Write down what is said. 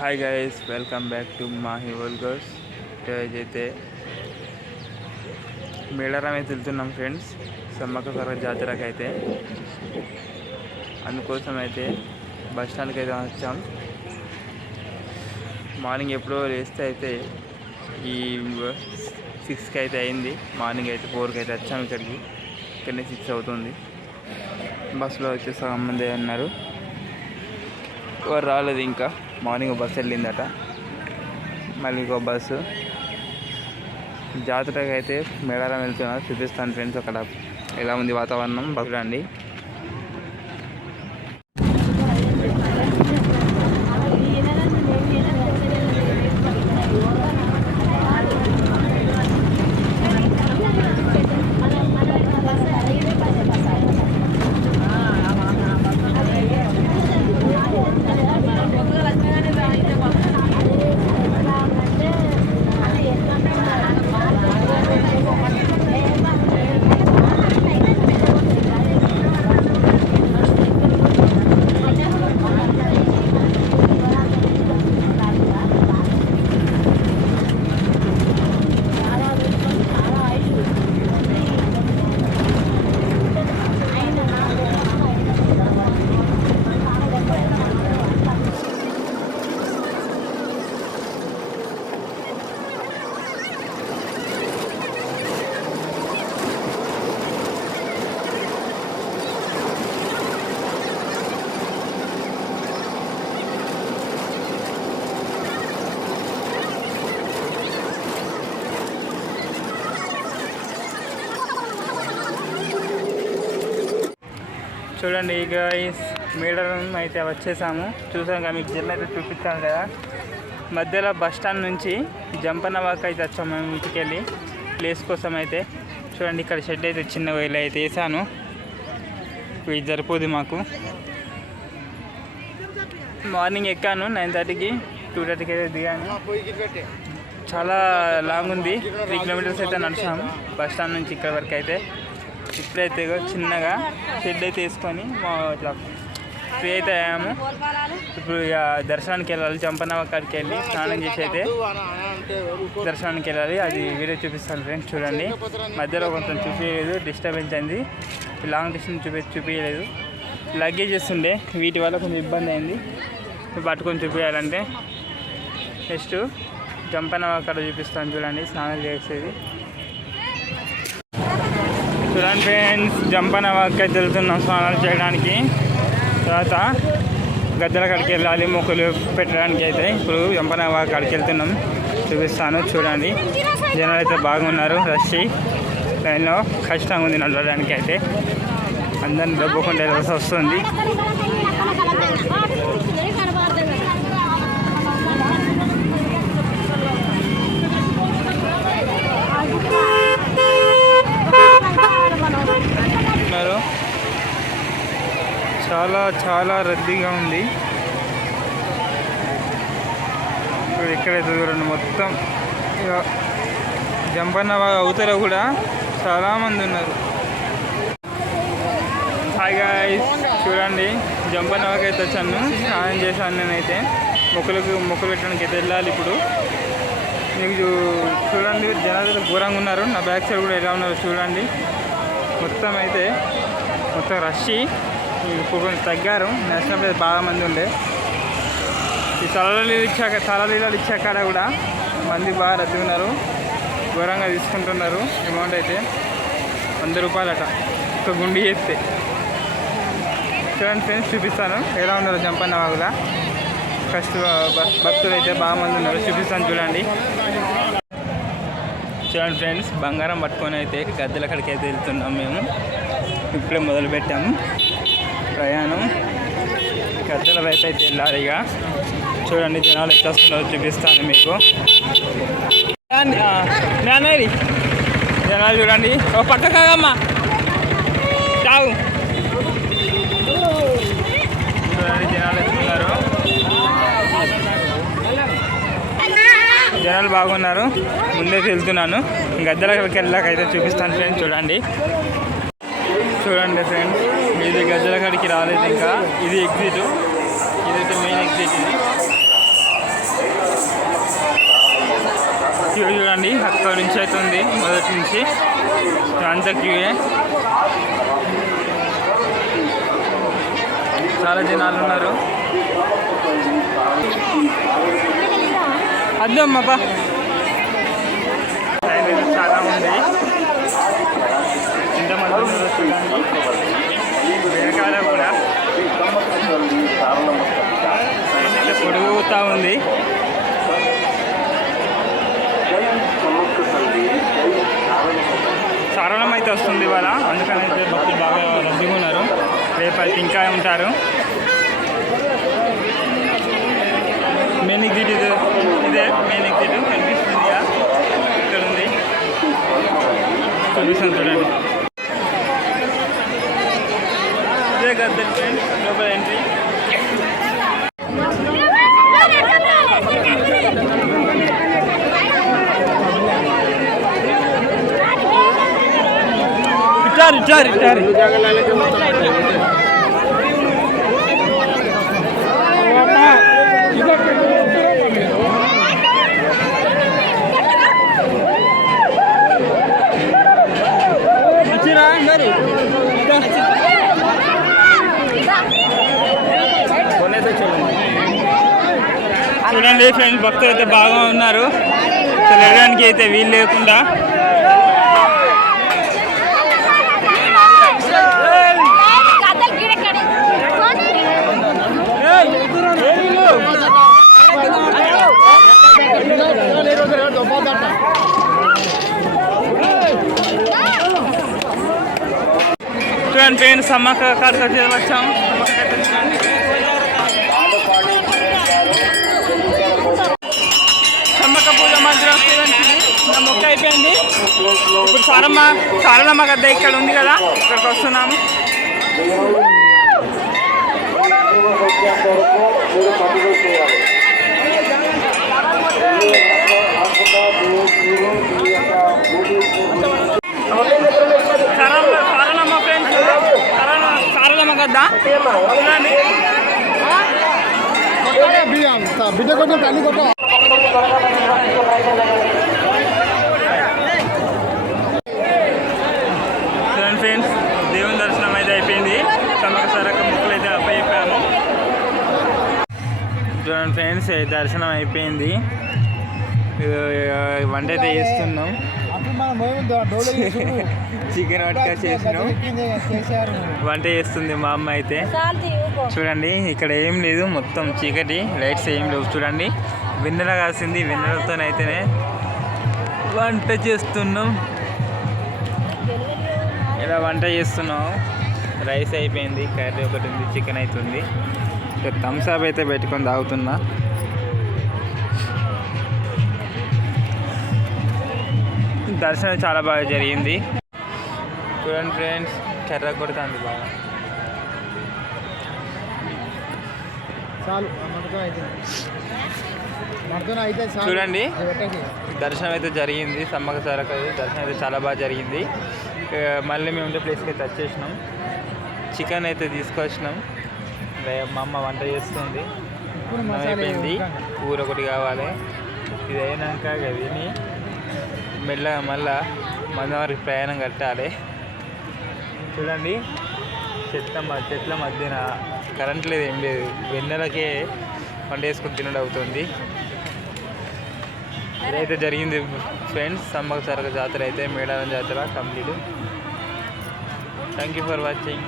Hi guys, welcome back to Mahi vloggers. అయితే మేడారం అయితే వెళ్తున్నాం ఫ్రెండ్స్, సమ్మక్క సారక్క జాతరకి అయితే. అందుకోసం అయితే బస్ స్టాండ్కి అయితే వచ్చాం. మార్నింగ్ ఎప్పుడో లేస్తే అయితే ఈ 6కి అయితే అయింది. మార్నింగ్ అయితే 4కి అయితే వచ్చాము ఇక్కడికి. ఇక్కడనే 6 అవుతుంది. బస్సులో వచ్చే సగం మంది అన్నారు, ఎవరు రాలేదు. ఇంకా మార్నింగ్ బస్సు వెళ్ళిందట, మళ్ళీ ఇంకో బస్సు. జాతరకి అయితే మేడారం వెళ్తున్నారు, చూపిస్తాను ఫ్రెండ్స్ అక్కడ ఎలా ఉంది వాతావరణం చూడండి. చూడండి గైస్, మేడారం అయితే వచ్చేసాము. చూసాం కదా, మీకు జర్నీ అయితే చూపిస్తాను కదా. మధ్యలో బస్ స్టాండ్ నుంచి జంపన్న వాక్ అయితే వచ్చాము మేము ఇంటికెళ్ళి ప్లేస్ కోసం అయితే. చూడండి, ఇక్కడ షెడ్ అయితే చిన్నగా ఇలా అయితే వేసాను. ఇది సరిపోదు మాకు. మార్నింగ్ ఎక్కాను 9:30కి, 2:30కి అయితే దిగాను. చాలా లాంగ్ ఉంది, 3 కిలోమీటర్స్ అయితే నడిచాము బస్ స్టాండ్ నుంచి ఇక్కడ వరకు అయితే. ఇప్పుడైతే చిన్నగా షెడ్ అయితే వేసుకొని ఇట్లా ఫ్రీ అయితే అయ్యాము. ఇప్పుడు ఇక దర్శనానికి వెళ్ళాలి. జంపన్న కాడికి వెళ్ళి స్నానం చేసి అయితే దర్శనానికి వెళ్ళాలి. అది వీడియో చూపిస్తాను ఫ్రెండ్స్. చూడండి, మధ్యలో కొంచెం చూపించలేదు, డిస్టర్బెన్స్ అయింది. లాంగ్ డిస్టెన్స్ చూపించలేదు. లగేజెస్ ఉండే, వీటి వల్ల కొంచెం ఇబ్బంది అయింది. పట్టుకొని చూపించాలంటే నెక్స్ట్ జంపన్న కాడ చూపిస్తాను. చూడండి, స్నానం చేసేది. చూడండి ఫ్రెండ్స్, జంపన్న వాక్ అయితే వెళ్తున్నాం స్నానాలు చేయడానికి. తర్వాత గద్దెల కాడికి వెళ్ళాలి మొక్కులు పెట్టడానికి అయితే. ఇప్పుడు జంపన్న వాక్ కాడికి వెళ్తున్నాం, చూపిస్తాను. చూడండి, జనాలు అయితే బాగున్నారు, రష్ లైన్లో. కష్టంగా ఉంది నడవడానికి అయితే, అందరిని దెబ్బకుండా వెళ్ళాల్సి వస్తుంది. చాలా చాలా రద్దీగా ఉంది. ఇక్కడైతే చూడండి, మొత్తం జంపన్న అవతల కూడా చాలామంది ఉన్నారు. హాయ్ గాయ్స్, చూడండి, జంపన్న వాక్ అయితే వచ్చాను, స్నానం చేశాను. నేనైతే మొక్కులు పెట్టడానికి అయితే వెళ్ళాలి ఇప్పుడు. మీకు చూడండి, జనాలు ఘోరంగా ఉన్నారు. నా బ్యాక్ సైడ్ కూడా ఎలా ఉన్నారు చూడండి. మొత్తం రష్. ఇప్పుడు కొంచెం తగ్గారు, నేషనల్ బాగా మంది ఉండే. ఈ తలలీలాలు ఇచ్చాక కూడా మంది బాగా రద్దీ ఉన్నారు, ఘోరంగా తీసుకుంటున్నారు. అమౌంట్ అయితే 100 రూపాయలట ఒక గుండి చేస్తే. చూడండి ఫ్రెండ్స్, చూపిస్తాను ఎలా ఉన్నారు జంపన్న వాగులా. భక్తులు అయితే బాగా మంది ఉన్నారు, చూపిస్తాను చూడండి. చూడండి ఫ్రెండ్స్, బంగారం పట్టుకొని అయితే గద్దెల కాడికి అయితే వెళ్తున్నాం మేము. ఇప్పుడే మొదలు పెట్టాము ప్రయాణం. గద్దెల వైపు అయితే వెళ్ళాలి ఇక. చూడండి, జనాలు ఎట్లా వస్తున్నారో చూపిస్తాను మీకు. జనాలు చూడండి, ఒక పక్క కాగమ్మా చావు. చూడండి, జనాలు వస్తున్నారు, జనాలు బాగున్నారు. ముందే వెళ్తున్నాను, గద్దెలకి వెళ్ళాకైతే చూపిస్తాను ఫ్రెండ్స్. చూడండి ఫ్రెండ్స్, ఇది గద్దెల కాడికి రాలేదు ఇంకా. ఇది ఎగ్జిట్, ఇదైతే మెయిన్ ఎగ్జిట్. ఇది అంత క్యూయే, చాలా జనాలు ఉన్నారు. అద్దమ్మప్ప చాలా ఉంది. ఇంతమంది ఉన్నారు చూడండి. వెనకాల కూడా పొడుగుతా ఉంది. సారణం అయితే వస్తుంది ఇవాళ, అందుకని అయితే భక్తులు బాగా రద్దీగా ఉన్నారు. రేపు అయితే ఇంకా ఉంటారు. మెయిన్ ఎగ్జిట్ ఇదే మెయిన్ ఎగ్జిట్ కనిపిస్తుంది. ఇక్కడ ఉంది, చూపిస్తాను చూడండి. ఇదే గద్దె లోపల ఎంట్రీ. ఇట్టారు చూడండి ఫ్రెండ్స్, భక్తులు అయితే బాగా ఉన్నారు. వెళ్ళడానికి అయితే వీలు లేకుండా చూడండి ఫ్రెండ్స్, సమ్మక్క కాడికి వచ్చాం. సమ్మక్క పూజ మందిరం నా మొక్క అయిపోయింది. ఇప్పుడు సారలమ్మ గద్ద ఇక్కడ ఉంది కదా, ఇక్కడికి వస్తున్నాము. సారలమ్మ ఫ్రెండ్స్, సారలమ్మ గద్ద చూడండి. బిడ్డ కొంచెం తల్లి కొట్ట. చూడండి ఫ్రెండ్స్, దేవుని దర్శనం అయితే అయిపోయింది. సమ్మక్క సారక్క ముక్కలు అయితే అప్పచెప్పాము. చూడండి ఫ్రెండ్స్, దర్శనం అయిపోయింది. వంట అయితే చేస్తున్నాం. చికెన్ వట్కా చేసినాం. వంట చేస్తుంది మా అమ్మ అయితే. చూడండి, ఇక్కడ ఏం లేదు, మొత్తం చీకటి, లైట్స్ ఏం లేవు. చూడండి, వెన్నెల కాసింది. వెన్నెలతోనైతేనే వంట చేస్తున్నాం. ఇలా వంట చేస్తున్నాం. రైస్ అయిపోయింది, కర్రీ ఒకటి ఉంది, చికెన్ అవుతుంది. ఇక థమ్స్ అప్ అయితే పెట్టుకొని తాగుతున్నా. దర్శనం చాలా బాగా జరిగింది. చూడండి ఫ్రెండ్స్, కర్ర కొడుతుంది బాగా. చూడండి, దర్శనం అయితే జరిగింది. సమ్మక్క సారక్క దర్శనం అయితే చాలా బాగా జరిగింది. మళ్ళీ మేము ఉండే ప్లేస్కి అయితే వచ్చేసినాం. చికెన్ అయితే తీసుకొచ్చినాం. మా అమ్మ వంట చేస్తుంది. అయిపోయింది, కూర ఒకటి కావాలి. ఇది అయినాక విని మెల్లగా మళ్ళా మందవారికి ప్రయాణం కట్టాలి. చూడండి, చెట్ల మధ్యన కరెంట్ లేదు, ఏం లేదు. వెన్నెలకే వంట వేసుకొని తినడం అవుతుంది. ఇదైతే జరిగింది ఫ్రెండ్స్. సమ్మక్క సారక్క జాతర అయితే, మేడారం జాతర complete. Thank you for watching.